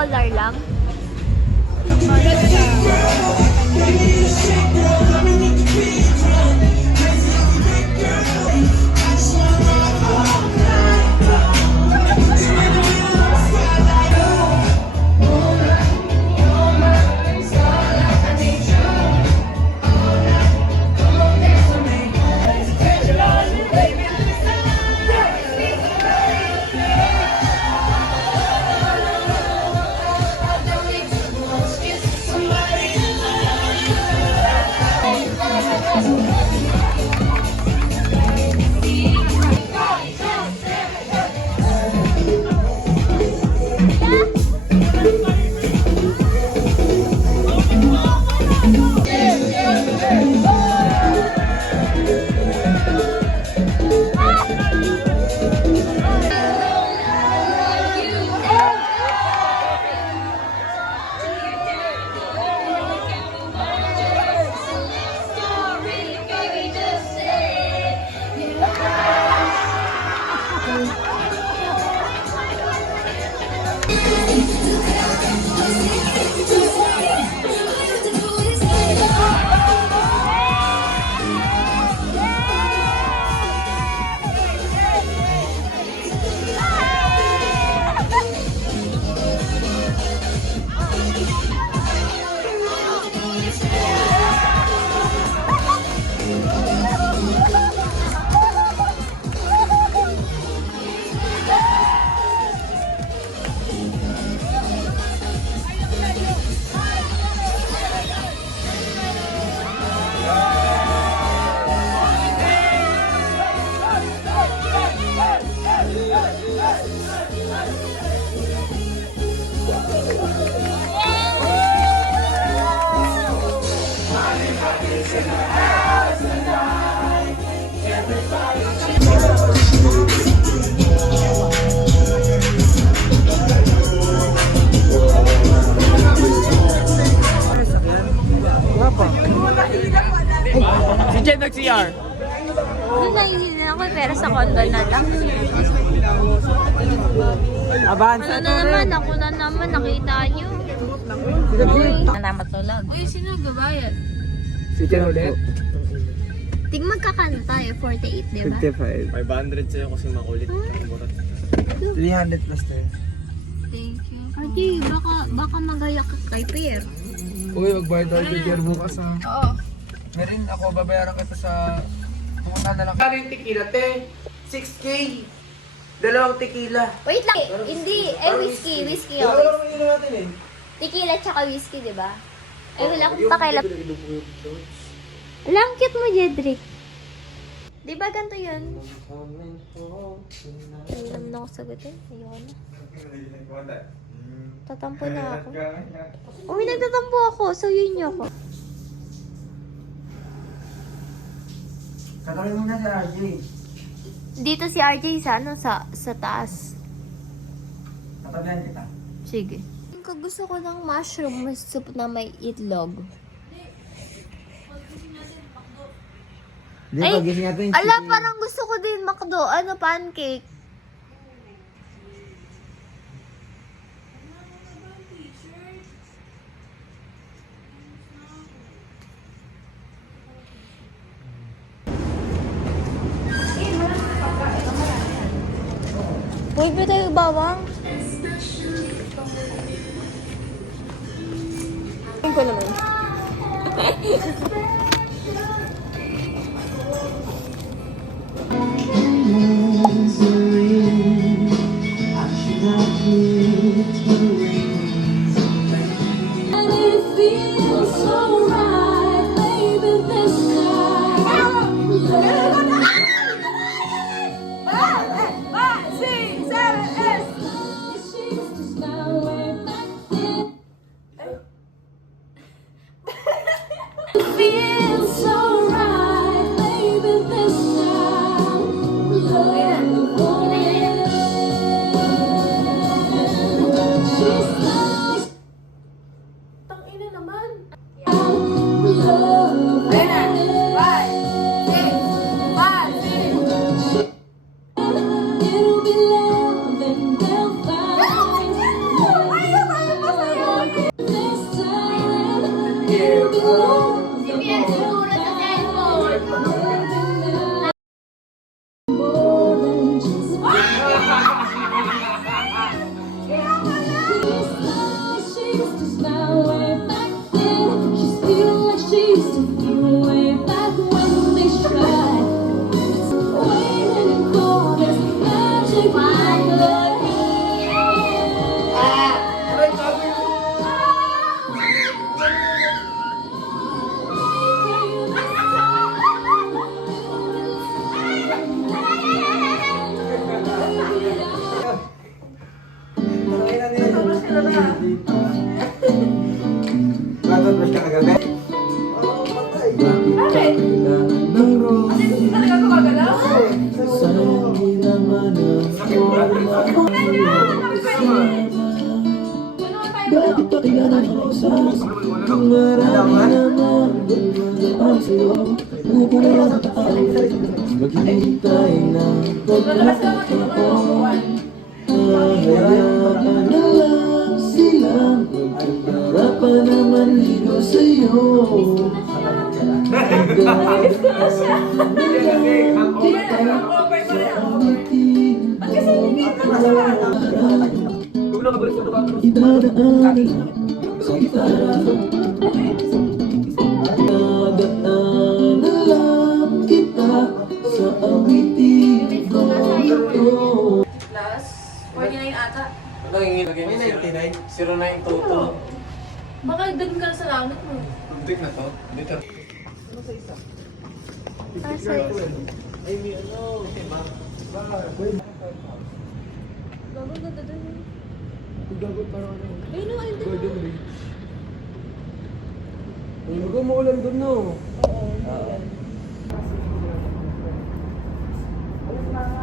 $1 lang. Si Jen nag-CR. Doon nahihili ako pero sa condo na lang. Abansa Ano na naman, ako na naman, nakita nyo. Ang matulog. Uy, sino nagbabayad? Si Jen ulit. Tig magkakanta eh, 48, di ba? 55. 500 sa'yo kasi makulit. 300 plus tayo. Thank you. Ate, baka magaya ka kay Per. Uy, magbayad daw kay Jer bukas ha. Oo. Meron ako, babayaran kita sa... Pumunta na lang. Kano yung tequila, te? 6K! Dalawang tequila. Wait lang, hindi. Whiskey. Whiskey Dalawa okay. lang yung natin eh. Tequila tsaka whiskey, di ba? Ay, wala akong pakialam. Lang cute mo, Jedrick. Di ba ganito yun? Alam na ako sagutin. Ayoko na. Tatampo na ako. Uy, nagtatampo ako. So, yun niyo ako. Katakin mo na si RJ. Dito si RJ sa ano? Sa taas. Katabihan kita. Sige. Gusto ko ng mushroom soup na may itlog. Hindi, Ay, pagising natin yung ala, chicken. parang gusto ko din McDo. Ano, pancake. Pwede ba tayo bawang? Tingin ko naman. CPN siguro sa cellphone. Natapos ka kagabi? Bakit? Kasi hindi talaga gumagalaw. Sakit ba? Maghihintay na pagkakataon. Hayaan na lang silang magkagarapan na manligo sa'yo. Idadaanan sa gitara. Idadaanan lang kita sa awitin ko. Plus, 49 ata. May 99? 09 total. Baka dun ka sa langit mo. Tuntik na to? Dito. Ay, may ano. Gago ganda dun. Gagot parang ano. Ayun o, ayun dun. Golden Ridge. Ang umuulan doon, no? Oo. Ano ba?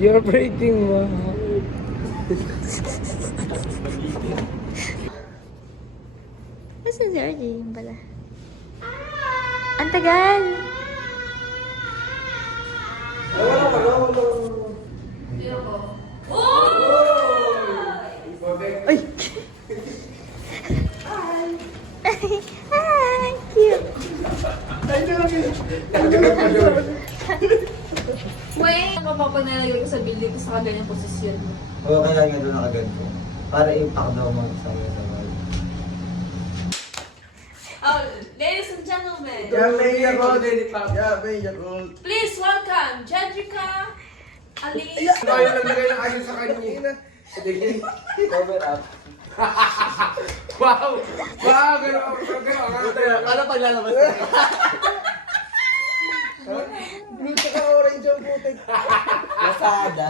You're breaking mo. Kasi si RJ yung pala. Ang tagal! Ay! Hi! Cute! Wait! Ang mapapanalagay ko sa building ko sa kaganyang posisyon mo. Oo, kaya nga doon nakaganto. Para impact daw mag-sabay-sabay. Oh, ladies and gentlemen, please welcome Jedrica Ali. Ayaw lang lagay ng asin sa kanya. Sige. Cover up. Wow! Wow! Gano'n. Ano paglalabas ka? Blue tsaka orange ang putik. Lasada.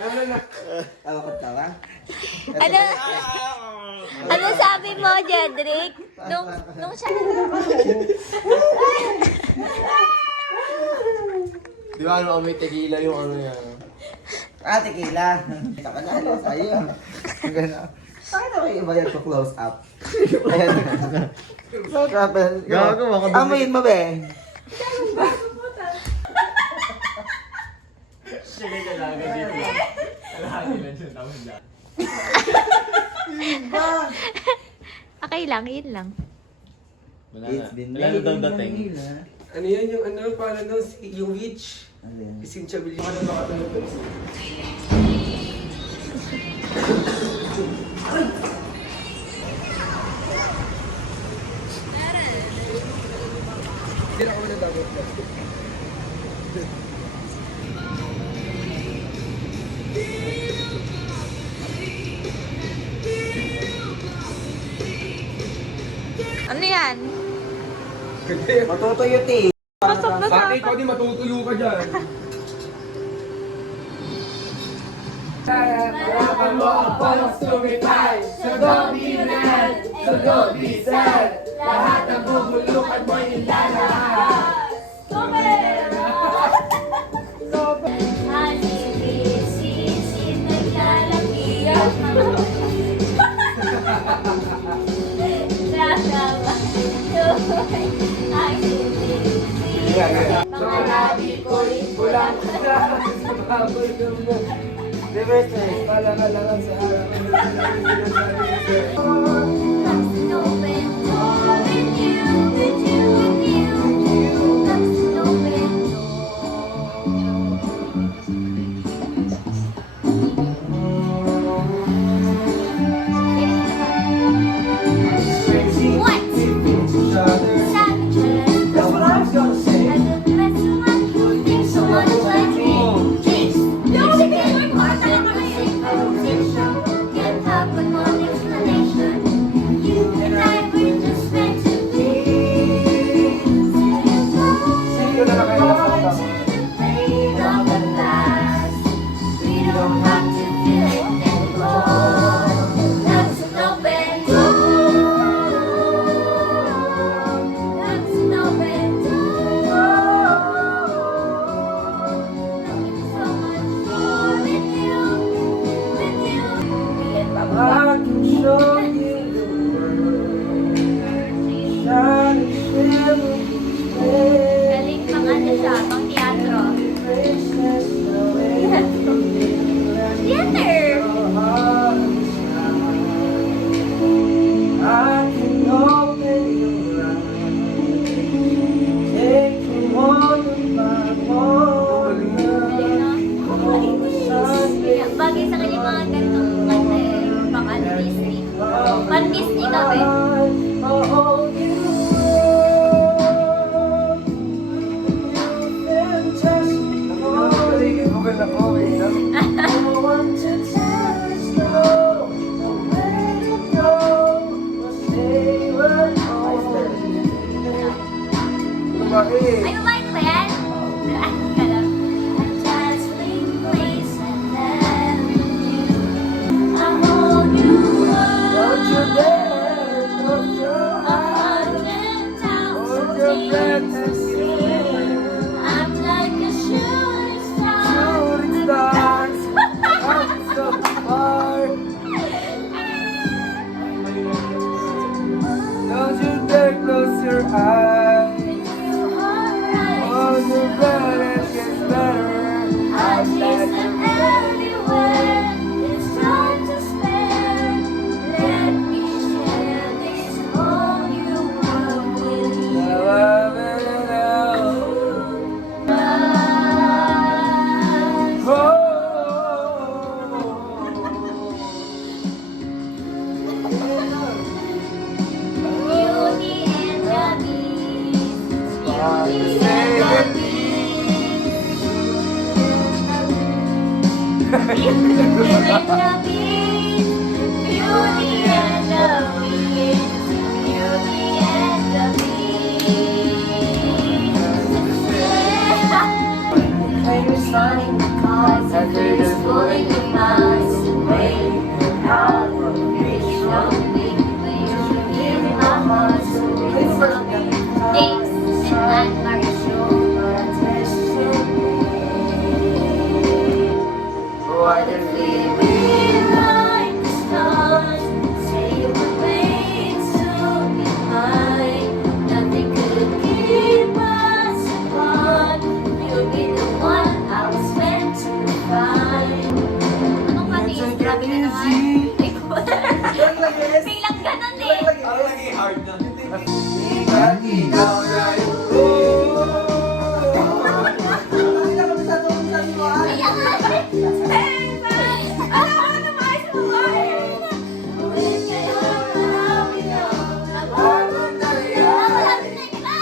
Ano na? Alakot ka ba? Ano? Ano sabi mo, Jedrick? Nung siya... Di ba ano may tequila yung ano yan? Ah, tequila. Kapanalo sa'yo. Gano'n. Bakit ako iba yan sa close up? Ayan. Gago, amoyin mo, be. Sige ka lang, dito lang. Kalahati lang siya, tawag dyan. Okay lang, yun lang. It's been Wala na daw dating. Ano yan yung ano? Paano no? Yung witch? Ano yan? Isin siya bilhin. Ano ba katulog ko? Hindi na ako nadagot. Ano yan? Matutuyo, ti. Pasok na sa Bakit ikaw di matutuyo ka dyan? Harapan mo ang panos tumitay. So don't be mad, so don't be sad. Lahat ng bubulukan mo ilalahat. Mga labi ko'y kulang na sa mabulong mo. Reverse na eh. Palangalangan sa araw. What? Savages. That's what I was gonna say. I've been messing with you, think so much like me. Jeez, don't you get my heart out of my fiction? Can't help but one explanation. You and I were just meant to be. Sige na lang kayo na sa To the pain of the past. We don't have to feel it anymore. That's an open door. That's an open door. Nothing so much more with you, with you. Me and Papa. I can show you the world. Shine and shimmer. Galing pang ano siya, pang teatro. Theater! I can open your eyes, take you on my Bagay sa kanya mga ganitong kanta eh. Pang ano, Disney. Pang Disney ka ba? Bakit? Ay, babae na ba yan? Ano ka lang? I'm dazzling place and then you. I hold you Don't you up. dare close your eyes. 100,000 Hold your breath and tears. see. I'm like a shooting star. Shooting stars. I'm so far. Don't you dare close your eyes. Hold your breath and get better. I chase them everywhere. It's time to spare. Let me share this whole new world with you. Beauty and the Beast. Beauty and the Beast. Beauty and the Beast. Beauty and the Beast. Beauty and the Beast. Famous running because the fear is pulling your miles away. How reach from me? Give me my heart so it's something. Dates and landmarks show your attention. What if we rewrite the stars? Say you were made to be mine. Nothing could keep us apart. You'll be the one I was meant to find. Anong katiis? Grabe na naman. Biglang ganun eh. Ikaw na Kaya nga eh. Alam mo na maayos mo ba eh. Ulit kayo marami na. Malapit na kita.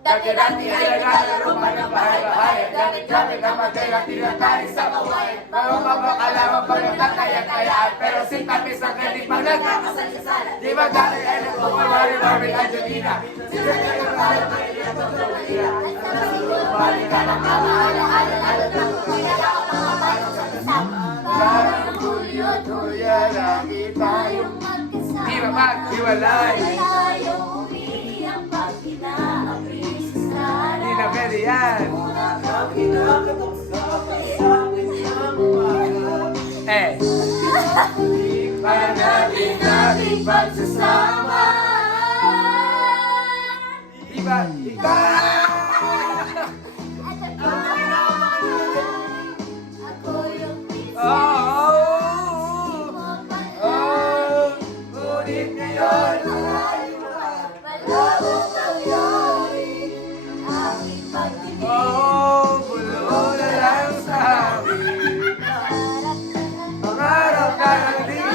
Dati-dati ay naglalaro pa ng bahay-bahay. Dati-dati kapag tira-tira tayo sa kawain. Mga mapakalaman pa ng tatayang-tayaan. Pero si Tapis ang hindi pang nagkakasalsalan. Di ba galing ay nagpapalari Barbie Angelina? Sila kayo para makinig ang pagkakalira. Balik ka ng kamahala-hala. Lalo na kung pinala ka mga bayang sa kasama. Parang Julio lagi tayong magkasama. Di ba maghiwalay? Tayo umiiyak pag pinaapi sa sala. Di na pwede yan. Eh. pananatin nating pagsasama. Diba? Ako yung minsan Oh, mo oh, ngunit ngayon Malabo nangyari aking pag-ibig. oh, bulo na lang sa amin. Pangarap ka lang din,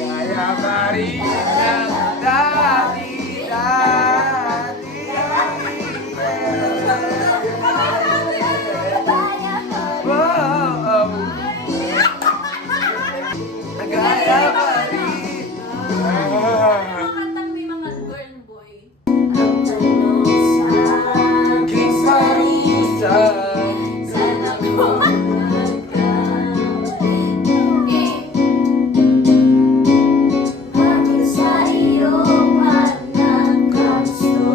kaya pa rin ang dati. Oh, nagaya pa rin. Kantang may mga girl boy. Ang tanong sa King Parusa. sana ko Hanggang sa iyo pagkakagusto.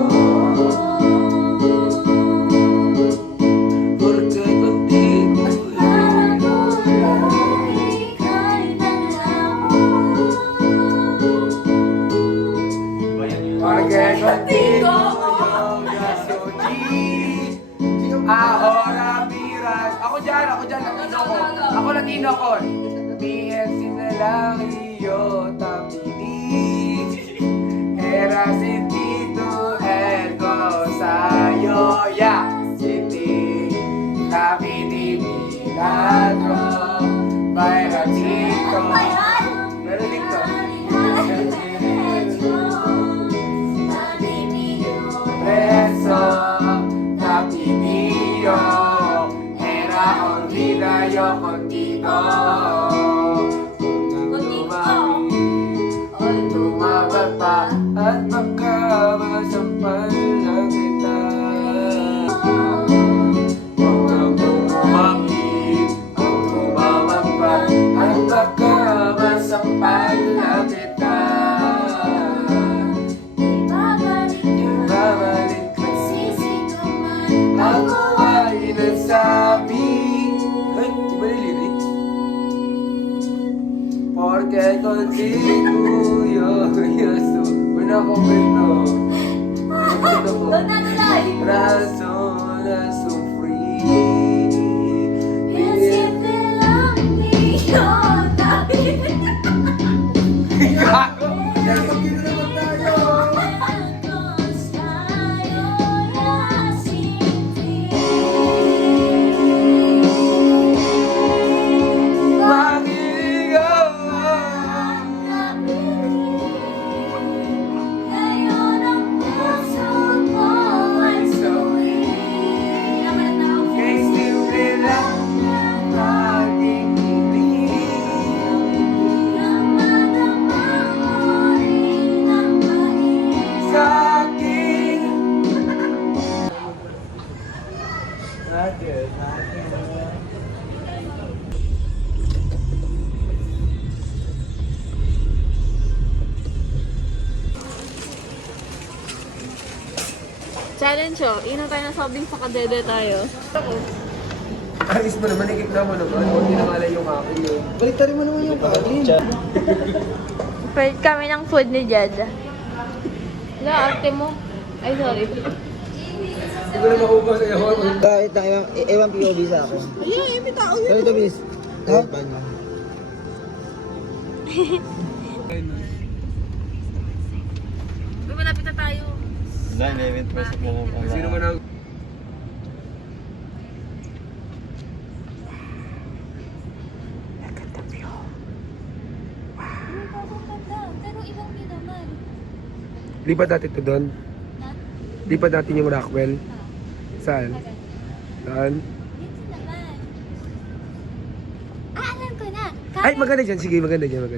Porque contigo Para kulay ika'y dalawa. Porque contigo yung gasolin. Ahora miras. Ako dyan, Latino ko. Ako Latino ko. PNC na lang iyo tapili. Era sentido ego sa'yo. Ya, siti. Tapiti milagro. By Ratito. Meron dito. Preso, tapi mío, era olvida yo contigo. Kung tumawag pa at baka masampal na kita. Huwag kang bumapit, kung tumawag pa at baka masampal na kita. Ibabalik ko ako ay nagsabi. Ay, di ba nilirik? Porque contigo yo so wala akong bento. Razón na sufrir. Gago! Nagpapilo naman tayo! Kay simple lang ating sa akin. Challenge oh, inom tayo ng sobrang pakadede tayo. Ayos mo naman, ikip na mo naman. Huwag tinangalay yung akin yun. Baliktarin mo naman yung kanin. Pwede kami ng food ni Jed. Wala, arte mo. Ay, sorry. Hindi ko na makuha sa iyo. Kahit na ewan POV sa akin. Ayun, may tao yun. Ganito, bis. Ha? Uy, malapit na tayo. Sino mo nang... Pero ibang view naman. Lipat natin ito doon. Lipat natin yung Rockwell. Saan? Saan? Dito naman. Alam ko na. Ay, maganda dyan. Sige, maganda dyan.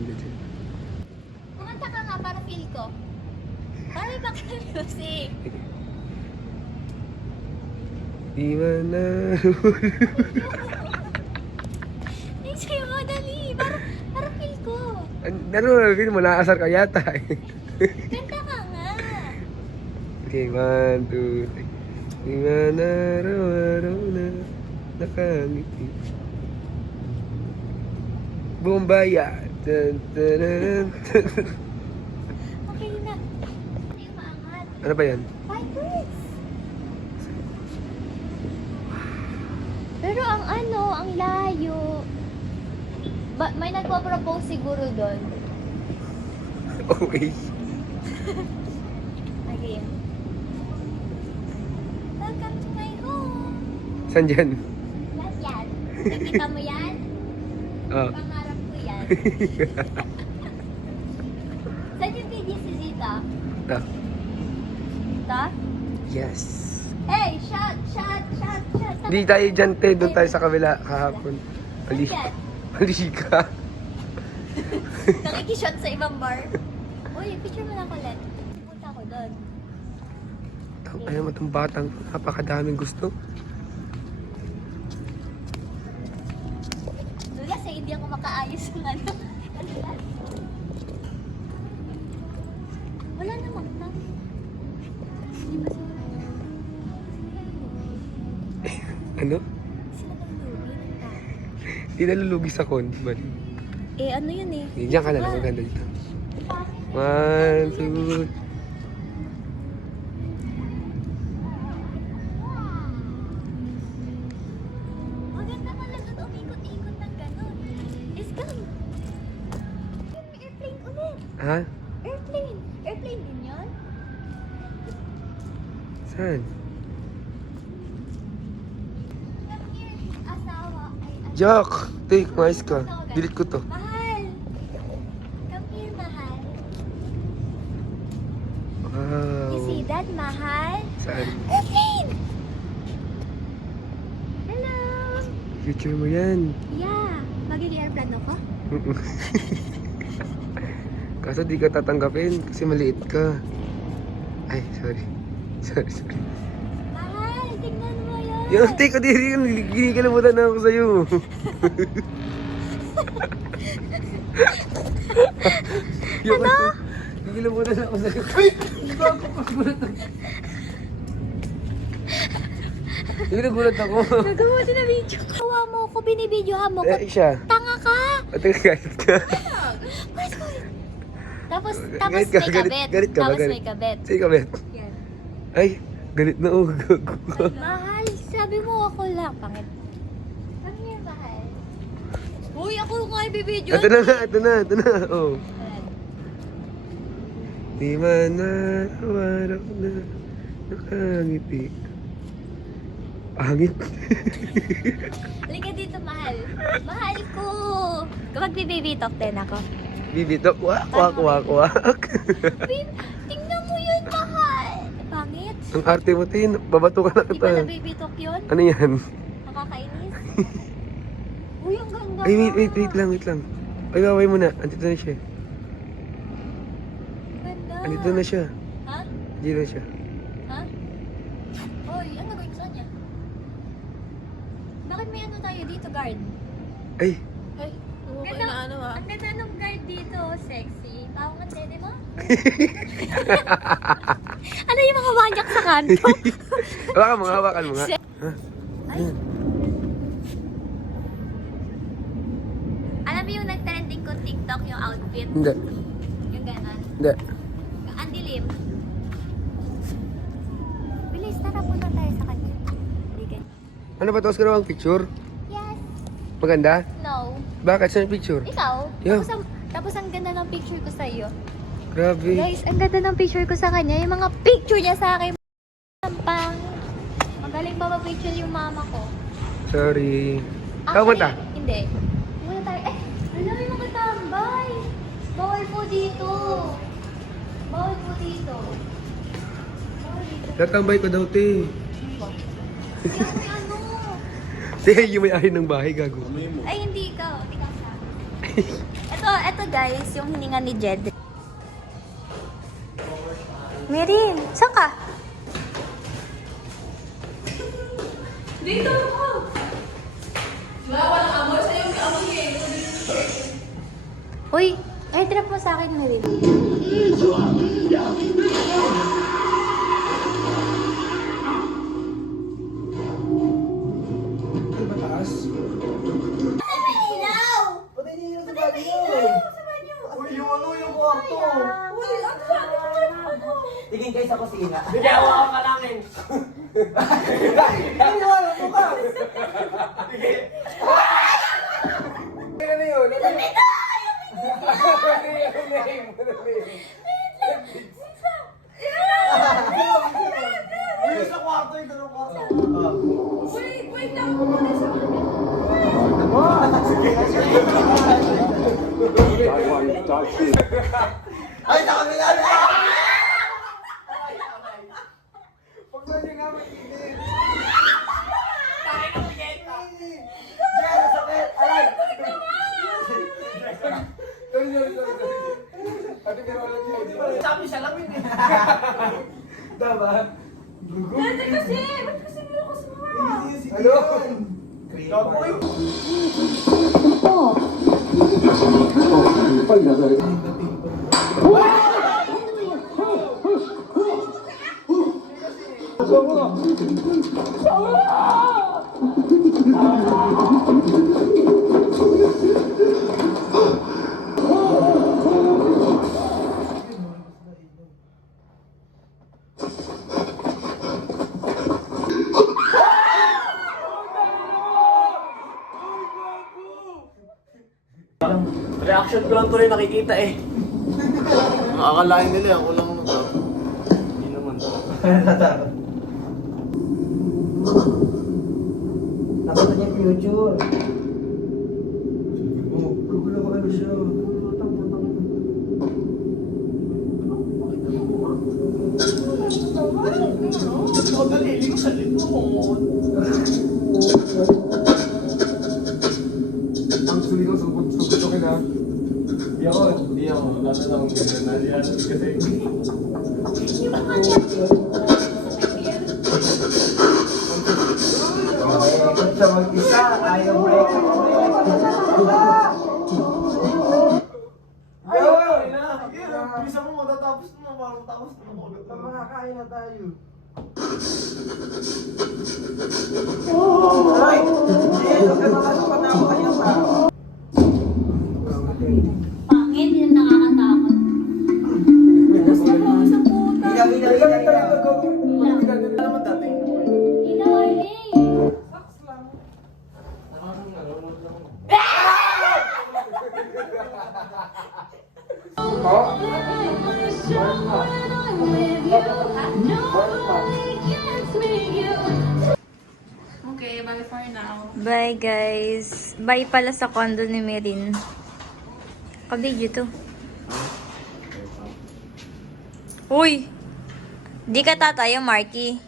Kumanta ka nga para feel ko. Para may background music. Di man na... Ay, sa'yo mo, dali. Para feel ko. Ano na mo? Nakasar ka yata eh. Kanta ka nga. Okay, 1, 2, 3. Di man araw-araw na nakangiti. Buong bayan Dun, dun, dun, dun. Okay na. Ano yung maangat? Ano ba yan? Fireworks! Pero ang ano, ang layo. May nagpo-propose siguro doon. Okay. Okay. Welcome to my home. Saan dyan? Yan. Nakita mo yan? Ah. Pangarap ko yan. Saan yung video si Zita? Ah. Zita? Yes. Hey, shot! Hindi tayo dyan, te. Doon tayo sa kabila kahapon. Ali. Yan. Ali ka. Nakikishot sa ibang bar. Uy, picture mo na ako ulit. Punta ko doon. Ayaw mo itong batang. Napakadaming gusto. Doon kasi hindi ako makaayos ng ano. Wala namang na. Hindi ba sila? Ano? Sila nagluwi ng tao. Hindi nalulugi sa con. Man. Eh, ano yun eh? Diyan ka na lang. Maganda dito. 1, 2. Maganda pala doon umikot-ikot ng gano'n. Let's go! Airplane ulit! Ha? Airplane! Airplane din yun? Saan? Come here, asawa. Ay, ano? Jack! Take, mais ka. Delete ko to. Mahal! Come here, mahal. Wow. You see that, mahal? Saan? Airplane! Hello! Future mo yan. Yeah! Magiging airplane ako? Kaso di ka tatanggapin kasi maliit ka. Ay, sorry. Sorry. Mahal! Tingnan mo yun! Yung take ko diri yun. Ginikalimutan na ako sa'yo. Ano? Ginikalimutan na ako sa'yo. Ay! Nagulat ako. Nagawa din na video. Kawa mo ko, binibidyohan mo ko. Eh, siya. Tanga ka! Ate, galit ka. Mas ko. Tapos Galit ka, may galit- kabit. galit ka ba? Tapos Galit? may kabit. Sige ka, Bet. Yan. Ay, galit na ako. Mahal, sabi mo ako lang. Pangit. Come here, mahal. Uy, ako nga ibibidyo. Ito na. Oh. Di man na nawarap na nakangiti. Pangit. Halika dito, mahal. Mahal ko. Kapag bibibitok din ako. Bibitok, wak. Babe, tingnan mo yun, mahal. Pangit. Ang arte mo, Tin. Babato ka na Di ba kita. nabibitok yun? Ano yan? Nakakainis. Uy, ang ganda. Ay, wait lang. Ay, gaway mo na. Andito na siya. Ganda. Andito na siya. Ha? Andito na siya. Ha? Hoy, ano gawin ko sa kanya? Bakit may ano tayo dito, guard? Ay, Ay, okay Ganda, na ano ah. ang ganda ng guard dito, sexy. Paungat din, di ba? Ano yung mga wanyak sa kanto? hawakan mo nga. Ha? Ay. Alam mo yung nag-trending ko TikTok yung outfit? Hindi. Yung ganon. Hindi. Ang dilim. Bilis, tara punta tayo sa kanya. Hindi Ano ba, tapos ka na bang picture? Yes. Maganda? No. Bakit? Saan yung picture? Ikaw? Yeah. Tapos ang ganda ng picture ko sa iyo. Grabe. Guys, ang ganda ng picture ko sa kanya. Yung mga picture niya sa akin. Pang. Magaling pa ma-picture yung mama ko. Sorry. Actually, Saan punta? Hindi. Muna tayo. Eh, alam mo yung mga tambay. Bawal po dito. Bawal po dito. Bawal dito. Natambay ko daw, te. Kasi may ano. Te, yung may-ari ng bahay, gago. Ay, hindi ikaw. Ikaw siya. Ito guys, yung hininga ni Jed. Merin, saan ka? Dito ako! Wala, walang amoy. Sa'yo may amoy eh. Uy, airdrop mo sa akin, Merin. Ano ba taas? Ilaw! Patay niyo yung sa bagay yun. yung ano, yung kwarto. Uy, ang sabi ko kayo ano? Tingin kayo sa kusina. Sige, hawakan ka namin. Ano yung ano mo ka? Ano yun? Ano yun? Yung sa kwarto, yung dalawang kwarto. Wait lang ako muna sa Ay, nakabila na! Pag pwede nga mag-init. Diyan, sakit! Aray! Sorry. Ate, pero wala siya. Sabi siya lang yun eh. Diba? Dati kasi! Ba't kasi meron ko sa mga? Ano? Gago kayo. Reaction ko lang to rin nakikita eh. Akalain nila ako lang ano. Hindi naman. Nakita niya yung future. Oh, gugulo ko ano siya. Ang suli ko, sugot-sugotokin ha. Hindi ako. Ano lang, nandiyan kasi. Ikot siya mag-isa, ayaw mo eh. Bisa mo matatapos na, parang tapos na ako. Makakain na tayo. Aray! Sige, huwag ka makasukan na ako kayo sa... Pangit, hindi na nakakatakot. Gusto mo sa puta. Ilaw. naman dati. Ilaw, Arlene. Okay, bye for now. Bye guys. Bye pala sa condo ni Merin. Ka-video to. Uy! Di ka tatayo, Marky.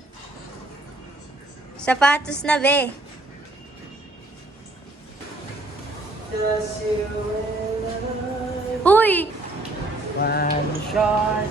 Sapatos na, be. Uy! One shot.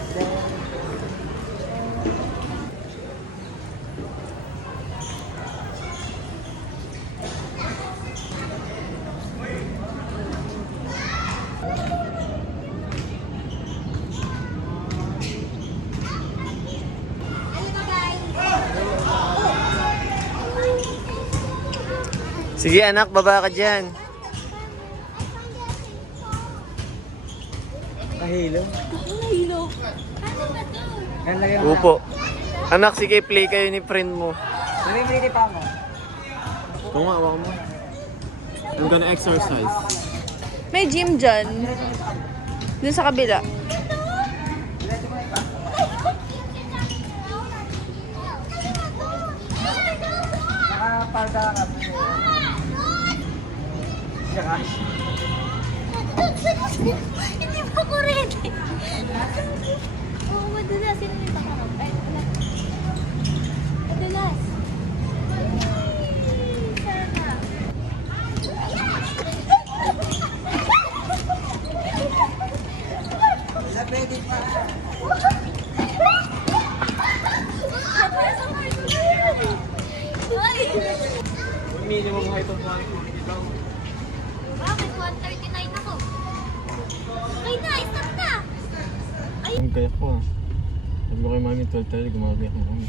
Sige anak, baba ka dyan. Kahilo. Upo. Anak, sige play kayo ni friend mo. Namimili pa ako. Ito nga, awak mo. I'm gonna exercise. May gym dyan. Dun sa kabila. Nakapalda ka. Hindi pa ko ready. Oo, madulas. Sino yung pakarap? Ay, wala. Madulas. Sana. Ready pa. Minimum height of 140 lang. Bakit? 139 ako. Okay na, stop na. Ang gayak ko ah. Sabi ko kay mami, 12 talaga, gumagayak mo kami.